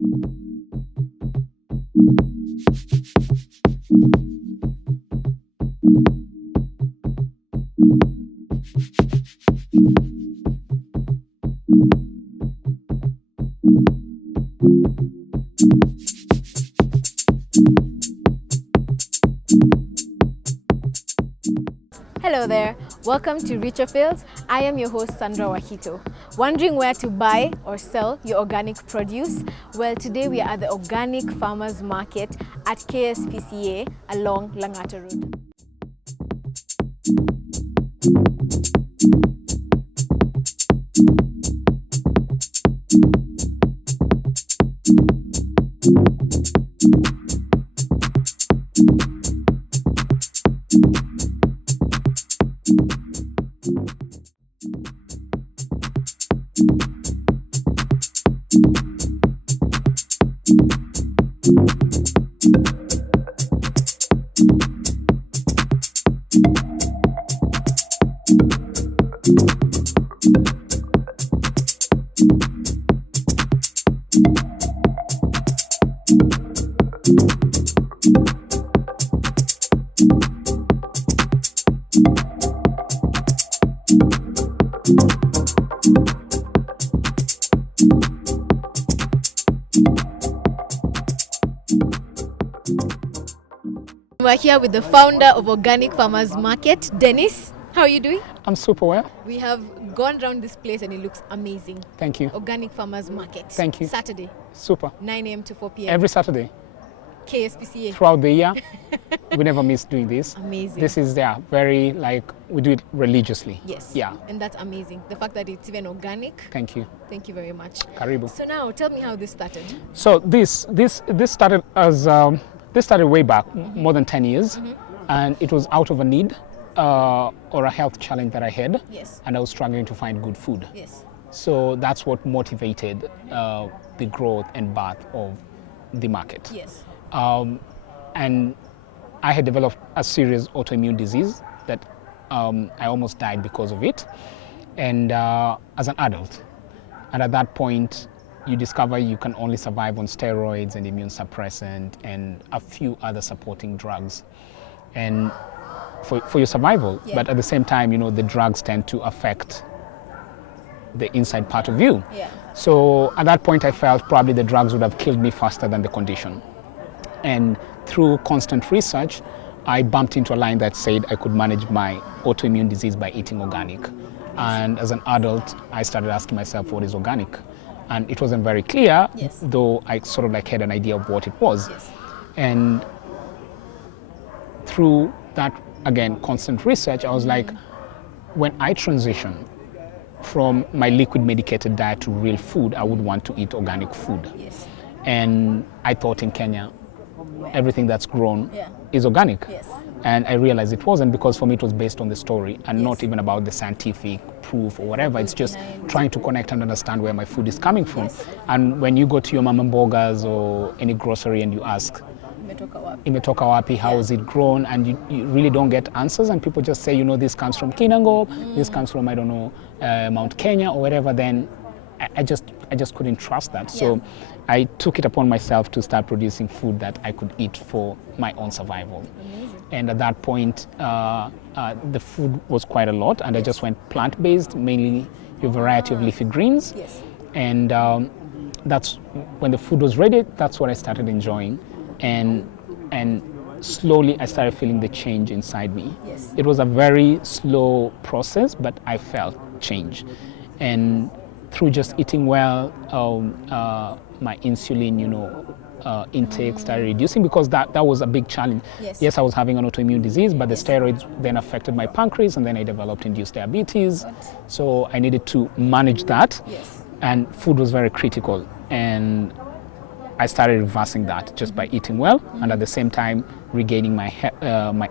Hello there, welcome to Richer Fields. I am your host Sandra Wahito. Wondering where to buy or sell your organic produce? Well, today we are at the Organic Farmers Market at KSPCA along Langata Road. We're here with the founder of Organic Farmers Market, Dennis. How are you doing? I'm super well. We have gone around this place and it looks amazing. Thank you. Organic Farmers Market. Thank you. Saturday, Super. 9 a.m. to 4 p.m. Every Saturday KSPCA. throughout the year. We never miss doing this. Amazing. This is very, we do it religiously. Yes. Yeah. And that's amazing. The fact that it's even organic. Thank you. Thank you very much. Karibu. So now, tell me how this started. So this started as this started way back, more than 10 years, and it was out of a need or a health challenge that I had. Yes. And I was struggling to find good food. Yes. So that's what motivated the growth and birth of the market. Yes. And I had developed a serious autoimmune disease that I almost died because of it, and as an adult. And at that point, you discover you can only survive on steroids and immune suppressant and a few other supporting drugs, and for your survival. Yeah. But at the same time, the drugs tend to affect the inside part of you. Yeah. So at that point, I felt probably the drugs would have killed me faster than the condition. And through constant research, I bumped into a line that said I could manage my autoimmune disease by eating organic. And as an adult, I started asking myself, what is organic? And it wasn't very clear, Yes. though I sort of had an idea of what it was. Yes. And through that, again, constant research, I was like, when I transition from my liquid medicated diet to real food, I would want to eat organic food. Yes. And I thought in Kenya, everything that's grown Yeah. is organic. Yes. And I realized it wasn't, because for me it was based on the story and Yes. not even about the scientific proof or whatever. It's just behind. trying to connect and understand where my food is coming from. Yes. And when you go to your mama mbogas or any grocery and you ask, Umetoka wapi? imetoka wapi, how is it grown, and you really don't get answers, and people just say, this comes from Kinango, this comes from, I don't know, Mount Kenya or whatever, then I just couldn't trust that. So Yeah. I took it upon myself to start producing food that I could eat for my own survival. Amazing. And at that point, the food was quite a lot, and I just went plant-based, mainly your variety of leafy greens. Yes. And that's when the food was ready. That's what I started enjoying, and slowly I started feeling the change inside me. Yes. It was a very slow process, but I felt change, and through just eating well, my insulin, intake started reducing, because that was a big challenge. Yes. Yes, I was having an autoimmune disease, but the steroids then affected my pancreas, and then I developed induced diabetes. So I needed to manage that. Yes. And food was very critical, and I started reversing that just by eating well, and at the same time regaining my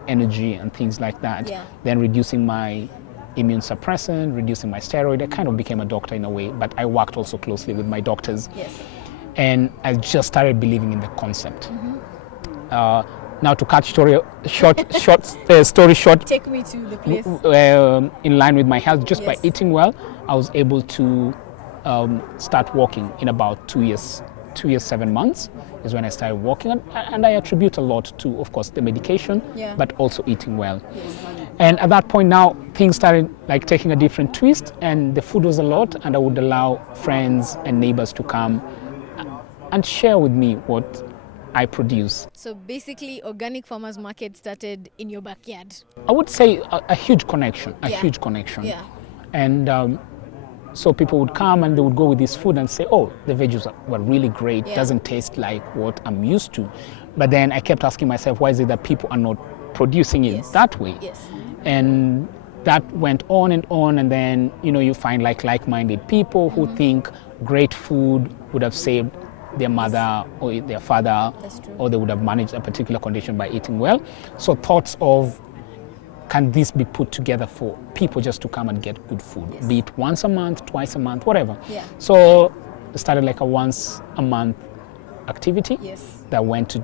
energy and things like that. Yeah. Then reducing my immune suppressant, reducing my steroid. I kind of became a doctor in a way, but I worked also closely with my doctors. Yes. And I just started believing in the concept. Now, to cut story short, Take me to the place. in line with my health, just by Yes. eating well, I was able to start walking in about 2 years' 2 years, 7 months is when I started walking. And I attribute a lot to, of course, the medication, but also eating well. And at that point now, things started like taking a different twist, and the food was a lot, and I would allow friends and neighbors to come and share with me what I produce. So basically, organic farmers market started in your backyard. I would say a huge connection, huge connection. Yeah. And so people would come and they would go with this food and say, oh, the veggies were really great, doesn't taste like what I'm used to. But then I kept asking myself, why is it that people are not producing it that way? And that went on, and then, you know, you find like-minded people who think great food would have saved their mother or their father, or they would have managed a particular condition by eating well. So thoughts of, can this be put together for people just to come and get good food, be it once a month, twice a month, whatever. So it started like a once a month activity that went to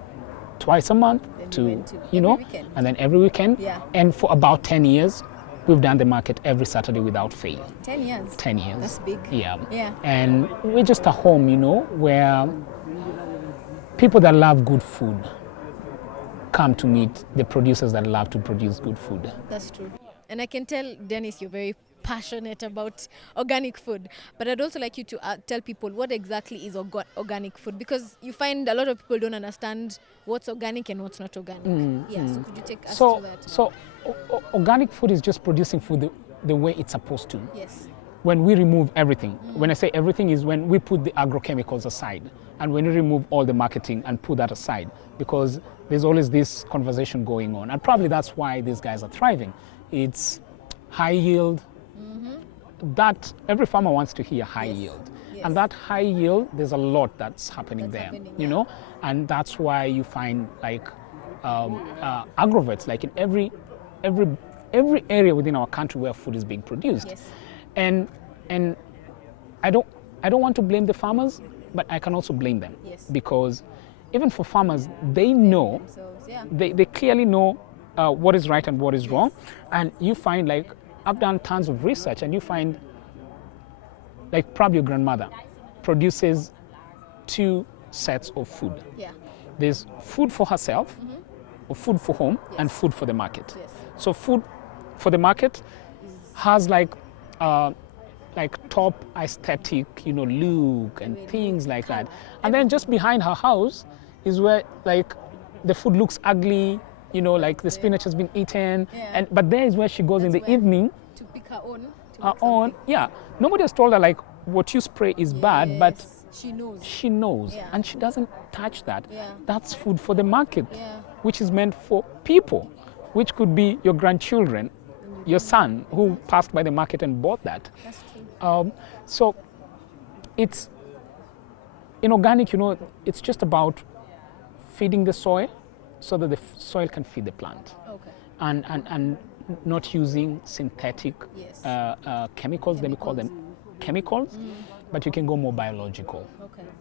twice a month, to you know, and then every weekend. And for about 10 years, we've done the market every Saturday without fail. 10 years? 10 years. That's big. Yeah. And we're just a home, you know, where people that love good food come to meet the producers that love to produce good food. That's true. And I can tell, Dennis, you're very passionate about organic food, but I'd also like you to tell people what exactly is organic food, because you find a lot of people don't understand what's organic and what's not organic. So could you take us to that? So organic food is just producing food the way it's supposed to. When we remove everything, when I say everything is when we put the agrochemicals aside, and when we remove all the marketing and put that aside, because there's always this conversation going on, and probably that's why these guys are thriving. It's high yield. That every farmer wants to hear high yield, and that high yield, there's a lot that's happening there, you know, and that's why you find like agrovets like in every area within our country where food is being produced. And I don't want to blame the farmers, but I can also blame them, because even for farmers, they know, they clearly know what is right and what is wrong. And you find, like, I've done tons of research, and you find, like, probably your grandmother produces 2 sets of food. There's food for herself, or food for home, and food for the market. So food for the market has like top aesthetic, you know, look and things like that. And then just behind her house is where like the food looks ugly, you know, like the spinach has been eaten. But there is where she goes in the evening to pick her own. Nobody has told her like what you spray is bad, but she knows. And she doesn't touch that. That's food for the market, which is meant for people, which could be your grandchildren, your son who passed by the market and bought that. That's true. So it's in organic, you know, it's just about feeding the soil so that the soil can feed the plant. And not using synthetic chemicals. Let me call them chemicals, but you can go more biological.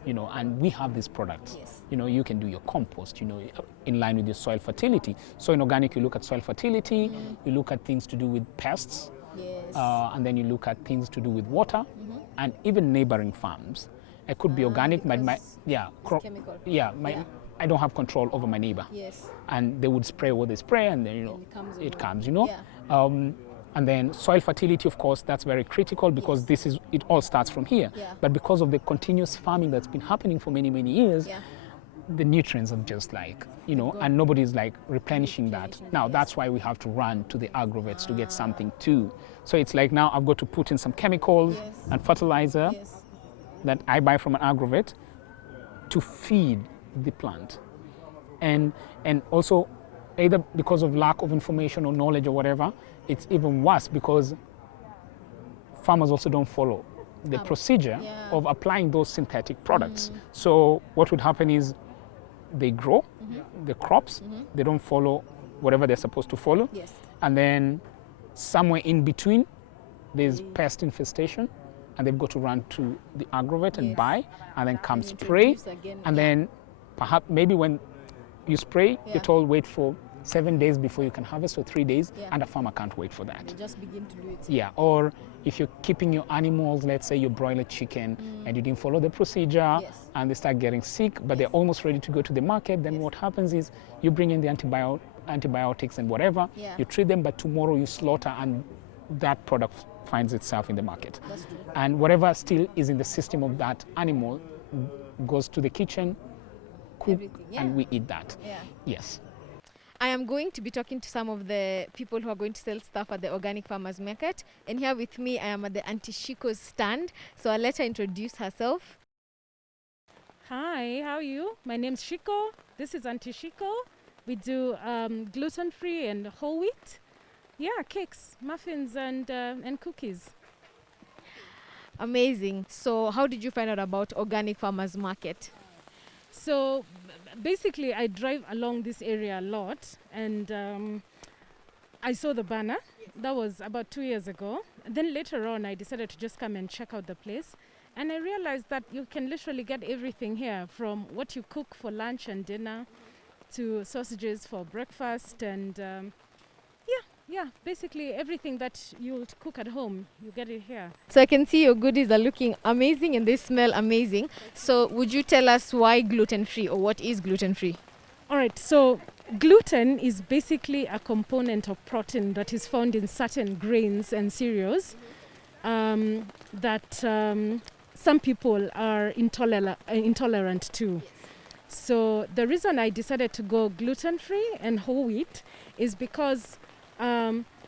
You know, and we have these products. You know, you can do your compost, you know, in line with your soil fertility. So in organic, you look at soil fertility, you look at things to do with pests, and then you look at things to do with water, and even neighboring farms. It could be organic, but I don't have control over my neighbor. And they would spray what they spray, and then, you know, it comes, you know. And then soil fertility, of course, that's very critical, because it all starts from here. But because of the continuous farming that's been happening for many, many years, the nutrients are just like, you know, and nobody's like replenishing that. Now, that's why we have to run to the agrovets to get something too. So it's like now I've got to put in some chemicals and fertilizer that I buy from an agrovet to feed the plant. And also, either because of lack of information or knowledge or whatever, it's even worse, because farmers also don't follow the procedure of applying those synthetic products. So what would happen is they grow the crops, they don't follow whatever they're supposed to follow, and then somewhere in between there's pest infestation, and they've got to run to the agrovet and buy, and then come spray, and then perhaps maybe when you spray, you're told wait for 7 days before you can harvest, or 3 days, Yeah. and a farmer can't wait for that. They just begin to do it. Yeah, or if you're keeping your animals, let's say your broiler chicken, and you didn't follow the procedure, Yes. and they start getting sick, but they're almost ready to go to the market, then what happens is you bring in the antibiotics and whatever, Yeah. you treat them, but tomorrow you slaughter, and that product finds itself in the market. That's true. And whatever still is in the system of that animal goes to the kitchen, cook, Everything, yeah. and we eat that. Yeah. Yes. I am going to be talking to some of the people who are going to sell stuff at the Organic Farmers Market. And here with me, I am at the AntiChico's stand. So I'll let her introduce herself. Hi, how are you? My name's Chico. This is AntiChico. We do gluten-free and whole wheat. Yeah, cakes, muffins, and cookies. Amazing. So how did you find out about Organic Farmers Market? So basically, I drive along this area a lot, and I saw the banner. That was about 2 years ago. And then later on, I decided to just come and check out the place. And I realized that you can literally get everything here, from what you cook for lunch and dinner to sausages for breakfast, and basically everything that you'll cook at home, you get it here. So I can see your goodies are looking amazing and they smell amazing. So would you tell us why gluten-free, or what is gluten-free? All right, so gluten is basically a component of protein that is found in certain grains and cereals that some people are intolerant to. So the reason I decided to go gluten-free and whole wheat is because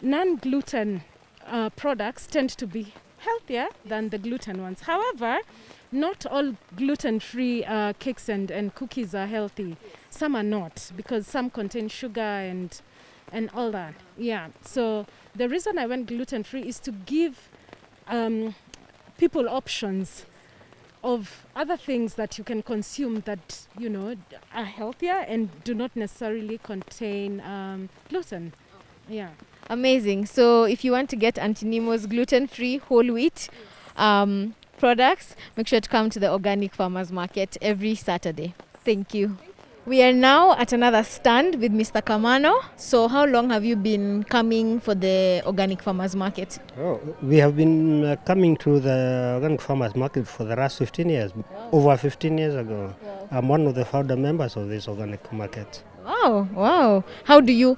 non-gluten products tend to be healthier than the gluten ones. However, not all gluten-free cakes and cookies are healthy. Some are not, because some contain sugar and all that. Yeah. So the reason I went gluten-free is to give people options of other things that you can consume that, you know, are healthier and do not necessarily contain gluten. Yeah. Amazing. So if you want to get Auntie Nemo's gluten-free whole wheat products, make sure to come to the Organic Farmers Market every Saturday. Thank you. We are now at another stand with Mr. Camano. So how long have you been coming for the Organic Farmers Market? Oh, we have been coming to the Organic Farmers Market for the last 15 years, over 15 years ago. I'm one of the founder members of this organic market. Wow. How do you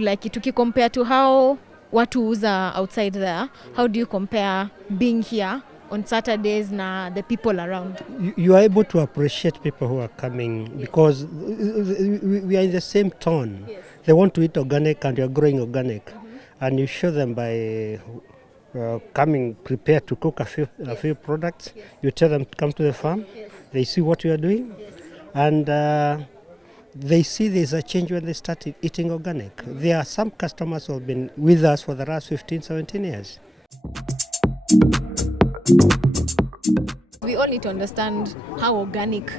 like it? Compare to how watu uza outside there, how do you compare being here on Saturdays na the people around? You are able to appreciate people who are coming because we are in the same tone. Yes. They want to eat organic and you are growing organic. And you show them by coming prepared to cook a few products. Yes. You tell them to come to the farm. Yes. They see what you are doing. Yes. And they see there's a change when they start eating organic. There are some customers who have been with us for the last 15, 17 years. We all need to understand how organic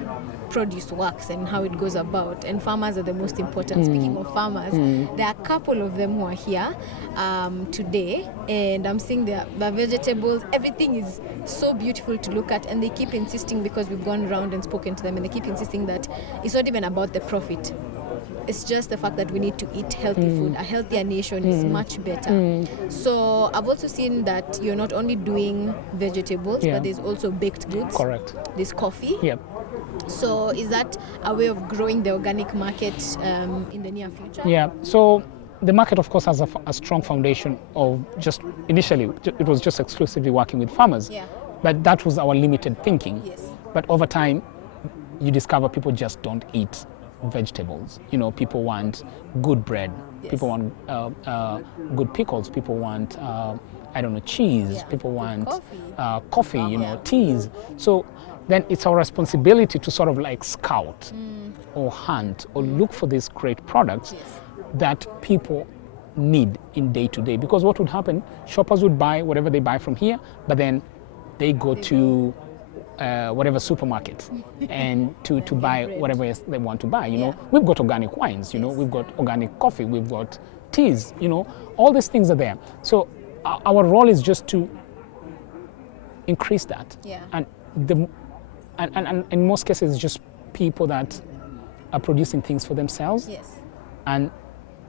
produce works and how it goes about, and farmers are the most important. Speaking of farmers, there are a couple of them who are here today, and I'm seeing the vegetables, everything is so beautiful to look at, and they keep insisting, because we've gone around and spoken to them, and they keep insisting that it's not even about the profit. It's just the fact that we need to eat healthy food. A healthier nation is much better. So I've also seen that you're not only doing vegetables, but there's also baked goods. Correct. There's coffee. Yep. So is that a way of growing the organic market in the near future? Yeah. So the market, of course, has a strong foundation of just initially, it was just exclusively working with farmers. Yeah. But that was our limited thinking. Yes. But over time, you discover people just don't eat vegetables. You know, people want good bread. Yes. People want good pickles. People want, cheese. Yeah. People want Coffee. coffee, teas. So then it's our responsibility to sort of like scout or hunt or look for these great products that people need in day to day. Because what would happen, shoppers would buy whatever they buy from here, but then they go to whatever supermarket and to buy whatever else they want to buy. We've got organic wines, we've got organic coffee, we've got teas, all these things are there. So our role is just to increase that. Yeah. And in most cases, it's just people that are producing things for themselves. Yes. And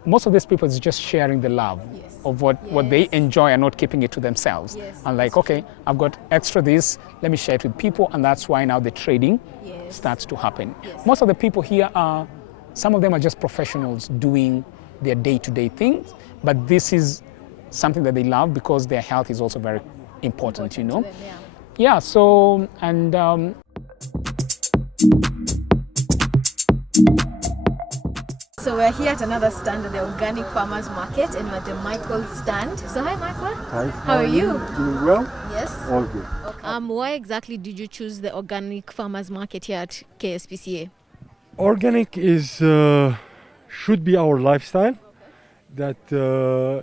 most of these people is just sharing the love Yes. of what they enjoy and not keeping it to themselves. Yes, And like, okay, I've got extra this, let me share it with people, and that's why now the trading Yes. starts to happen. Yes. Most of the people here are, some of them are just professionals doing their day-to-day things, but this is something that they love because their health is also very important, you know? to them, yeah. Yeah, so, and So we're here at another stand at the Organic Farmers Market, and we're at the Michael's stand. So hi, Michael. Hi. How are you? Doing well? Yes. All good. Why exactly did you choose the Organic Farmers Market here at KSPCA? Organic is should be our lifestyle. That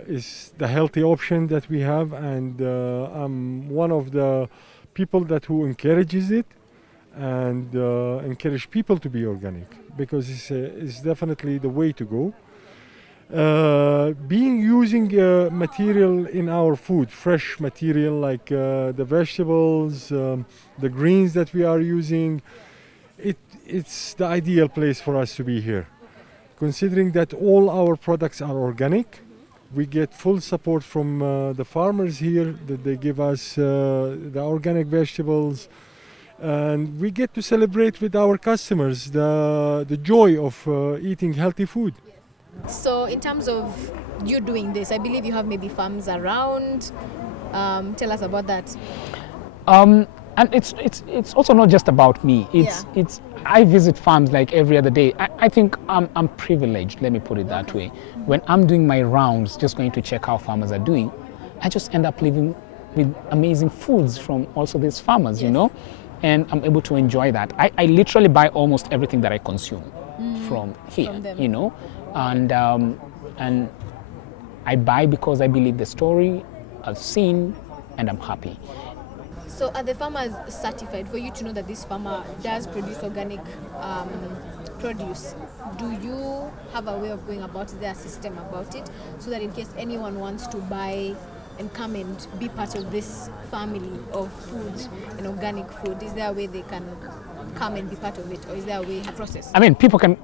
is the healthy option that we have, and I'm one of the people that who encourages it and encourage people to be organic because it's definitely the way to go. Being using material in our food, fresh material like the vegetables, the greens that we are using, it's the ideal place for us to be here. Considering that all our products are organic, we get full support from the farmers here, that they give us the organic vegetables, and we get to celebrate with our customers the joy of eating healthy food. So in terms of you doing this, I believe you have maybe farms around. Tell us about that. and it's also not just about me. It's I visit farms like every other day. I think I'm privileged, let me put it that way. When I'm doing my rounds, just going to check how farmers are doing, I just end up living with amazing foods from also these farmers, you know, and I'm able to enjoy that. I literally buy almost everything that I consume from here, From them. you know, and I buy because I believe the story, I've seen, and I'm happy. So are the farmers certified for you to know that this farmer does produce organic produce? Do you have a way of going about it, their system about it, so that in case anyone wants to buy and come and be part of this family of food and organic food, is there a way they can come and be part of it, or is there a process? I mean, people can,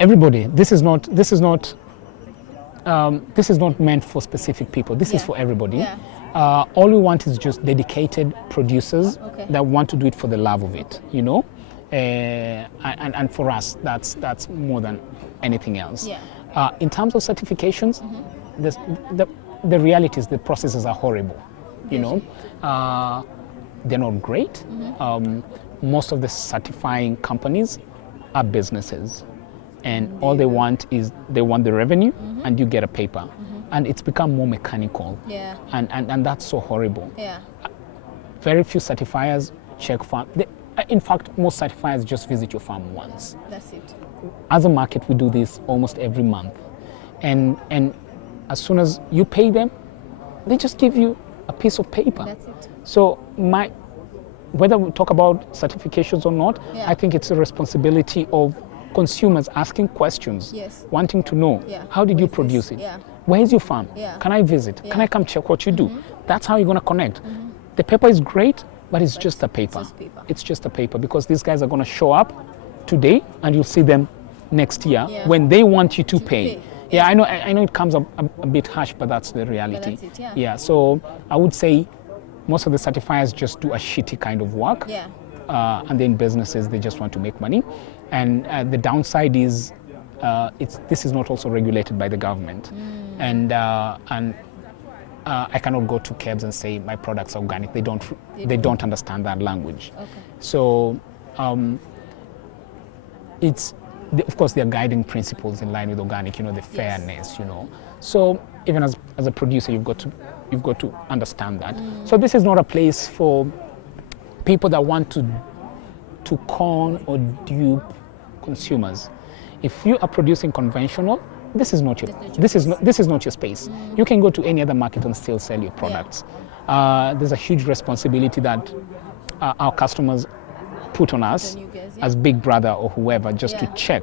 everybody. This is not meant for specific people. This is for everybody. Yeah. All we want is just dedicated producers Okay. that want to do it for the love of it, you know. And for us, that's more than anything else. Yeah. In terms of certifications, the reality is the processes are horrible. You know, they're not great. Most of the certifying companies are businesses, and all they want is they want the revenue, and you get a paper, and it's become more mechanical. Yeah. And that's so horrible. Yeah. Very few certifiers check farm. In fact, most certifiers just visit your farm once. That's it. As a market, we do this almost every month, and as soon as you pay them, they just give you a piece of paper. That's it. So whether we talk about certifications or not, Yeah. I think it's a responsibility of consumers asking questions, Yes. wanting to know, Yeah. how did you Where is produce this? it? Yeah. Where is your farm? Yeah. Can I visit? Can Yeah. I come check what you do? That's how you're going to connect. The paper is great, but it's just a paper. just paper. It's just a paper, because these guys are going to show up today and you'll see them next year Yeah. when they want you to pay. pay. Yeah, I know it comes up a bit harsh, but that's the reality. that's it, yeah. Yeah, so I would say most of the certifiers just do a shitty kind of work. Yeah. And then businesses, they just want to make money. And the downside is this is not also regulated by the government. And I cannot go to KEBS and say my products are organic. They don't understand that language. Okay. So of course, there are guiding principles in line with organic, you know, the fairness, you know. So even as a producer, you've got to understand that. So this is not a place for people that want to con or dupe consumers. If you are producing conventional, this is not your space. You can go to any other market and still sell your products. There's a huge responsibility that our customers put on us you guys, as Big Brother or whoever, just to check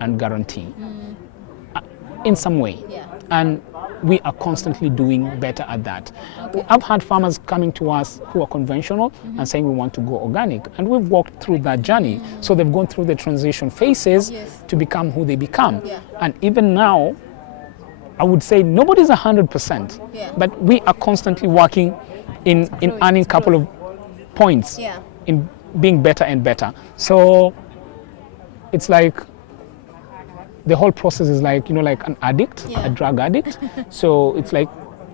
and guarantee in some way. Yeah. And we are constantly doing better at that. I've had farmers coming to us who are conventional and saying we want to go organic, and we've walked through that journey. So they've gone through the transition phases Yes. to become who they become. Yeah. And even now, I would say nobody's 100%, Yeah. but we are constantly working in earning a couple of points, Yeah. in being better and better. So it's like the whole process is like, you know, like an addict, Yeah. a drug addict. So it's like,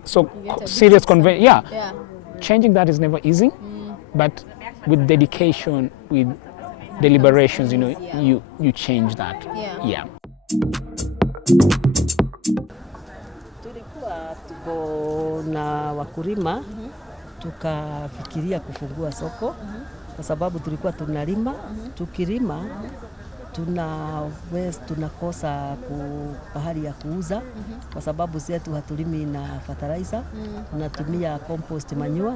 so get serious addicted to yeah. Yeah. Changing that is never easy, but with dedication, with deliberations, you know, Yeah. you change that. Yeah. Yeah. Tulikuwa tuko na wakulima tukafikiria kufungua soko kwa sababu tulikuwa tunalima, tukilima tunakosa pahali ya kuuza kwa sababu zetu hatulimi na fertilizer, tunatumia compost manure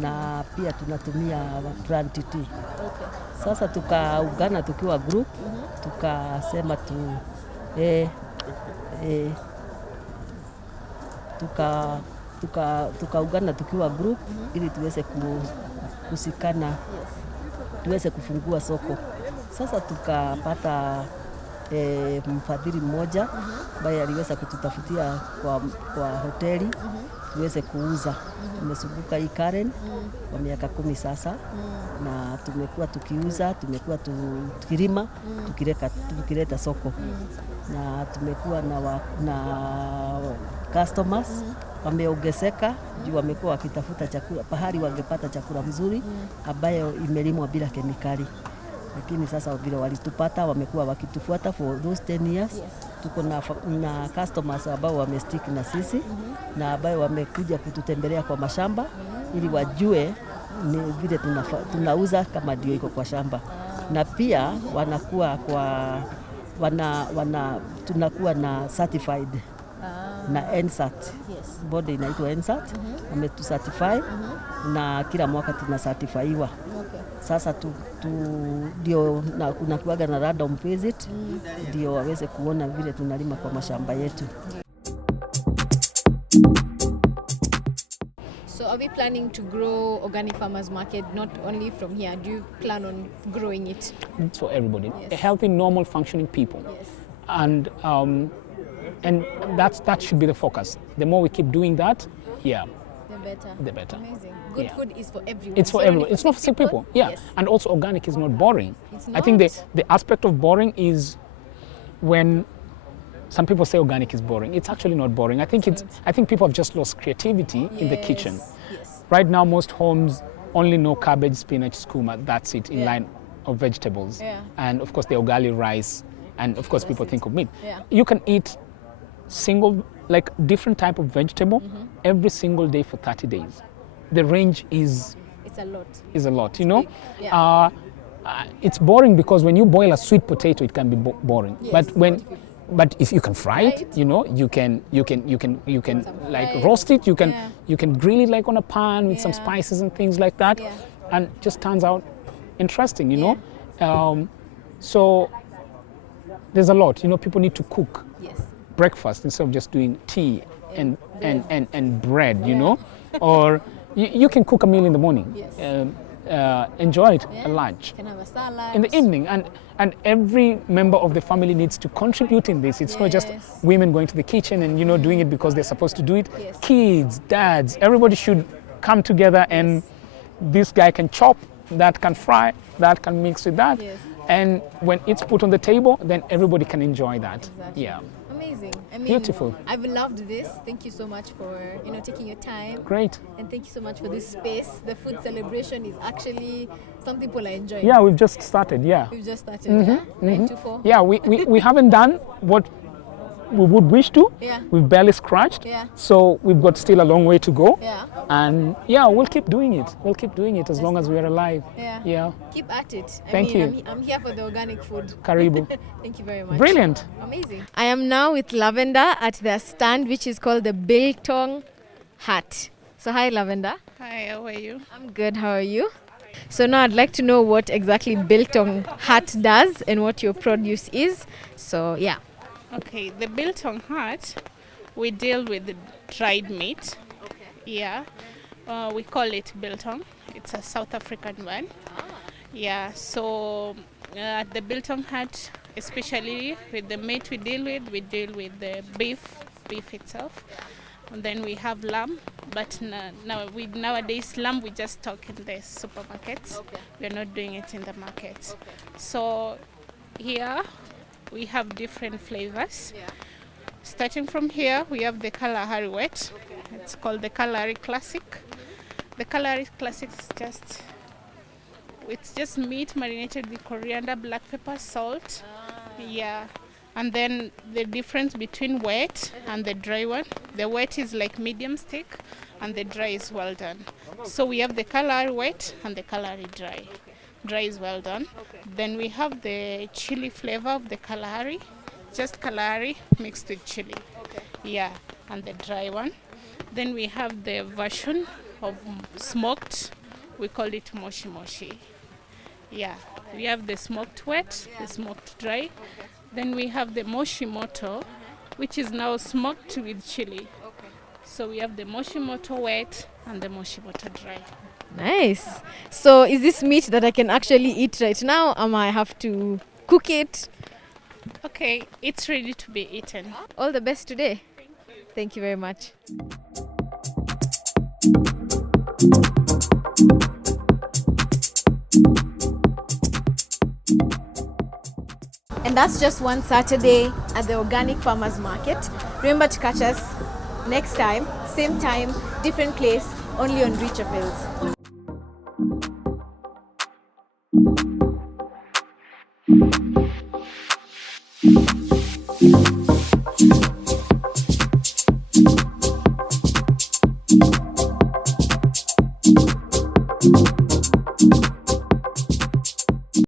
na pia tunatumia plant tea. Sasa tukaungana tukiwa group, tukasema tukaungana tukiwa group ili tuweze kusikana, tuweze kufungua soko. Sasa tukapata mfadhili mmoja ambaye aliweza kututafutia kwa hoteli tuweze kuuza. Tumezunguka hii Karen kwa miaka 10 sasa, na tumekuwa tukiuza, tumekuwa tukilima, tukileta soko, na tumekuwa na customers wameongezeka juu wamekuwa wakitafuta chakula pahali wangepata chakula mzuri ambayo imelimwa bila kemikali. Lakini sasa vile walitupata, wamekuwa wakitufuata for those 10 years. Tuko na customers ambao wamestick na sisi na ambao wamekuja kututembelea kwa mashamba ili wajue ni vile tunauza kama ndio iko kwa shamba, na pia wanakuwa tunakuwa na certified na NSAT. Body inaitwa NSAT, wametucertify na kila mwaka tunacertifyiwa. Sasa ndio kuna kuaga na random visit ndio waweze kuona vile tunalima kwa mashamba yetu. So are we planning to grow organic farmers market not only from here? Do you plan on growing it? It's for everybody. Yes. A healthy, normal, functioning people. Yes. And that should be the focus. The more we keep doing that, The better. the better. Amazing. Good Yeah. food is for everyone. It's for So everyone. only It's not for sick people. Yeah. Yes. And also organic is not boring. It's I think not. the aspect of boring is when some people say organic is boring. It's actually not boring. I think people have just lost creativity in the kitchen. Yes. Right now most homes only know cabbage, spinach, skuma. That's it in line of vegetables. Yeah. And of course the ugali rice, and of course people think of meat. Yeah. You can eat different type of vegetable every single day for 30 days. The range is It's a lot. a lot, you know. big, yeah. It's boring because when you boil a sweet potato, it can be boring. Yes. But if you can fry it, Right. you know, you can some like fries. roast it. You Yeah. can grill it like on a pan with some Yeah. spices and things like that, Yeah. and just turns out interesting, you know. So there's a lot, you know. People need to cook Yes. breakfast instead of just doing tea and bread, you know, or you can cook a meal in the morning, Yes. enjoy it Yeah. at lunch, Can have a salad. in the evening, and every member of the family needs to contribute in this. It's not just Yes. women going to the kitchen and, you know, doing it because they're supposed to do it. Yes. Kids, dads, everybody should come together, and this guy can chop, that can fry, that can mix with that. Yes. And when it's put on the table, then everybody can enjoy that. Exactly. Yeah. Amazing. I mean, Beautiful. I've loved this. Thank you so much for taking your time. Great. And thank you so much for this space. The food celebration is actually something people are enjoying. Yeah, we've just started. Yeah. We've just started. Yeah? 9 to 4. Yeah, we haven't done what we would wish to. Yeah. We've barely scratched. Yeah. So we've got still a long way to go. Yeah. And yeah, we'll keep doing it. We'll keep doing it as long as we're alive. Yeah. Yeah. Keep at it. Thank you. I'm here for the organic food. Karibu. Thank you very much. Brilliant. Amazing. I am now with Lavender at their stand, which is called the Biltong Hut. So hi, Lavender. Hi, how are you? I'm good. How are you? So now I'd like to know what exactly Biltong Hut does and what your produce is. So yeah. Okay, the Biltong Hut, we deal with the dried meat. Okay. Yeah, we call it Biltong. It's a South African one. Yeah, so at the Biltong Hut, especially with the meat we deal with the beef, beef itself. And then we have lamb, but nowadays lamb we just stock in the supermarkets. We're not doing it in the markets. So here we have different flavors. Starting from here, we have the Kalahari wet. It's called the Kalahari Classic. The Kalahari Classic is it's just meat marinated with coriander, black pepper, salt. Yeah. And then the difference between wet and the dry one. The wet is like medium stick and the dry is well done. So we have the Kalahari wet and the Kalahari dry. Dry is well done. Then we have the chili flavor of the Kalahari. Just Kalahari mixed with chili. Yeah, and the dry one. Then we have the version of smoked. We call it moshi moshi. Yeah, we have the smoked wet, the smoked dry. Then we have the moshimoto, which is now smoked with chili. So we have the moshimoto wet and the moshimoto dry. Nice. So is this meat that I can actually eat right now, or I have to cook it? Okay, it's ready to be eaten. All the best today. Thank you very much. And that's just one Saturday at the Organic Farmers Market. Remember to catch us next time, same time, different place, only on Richer Fields.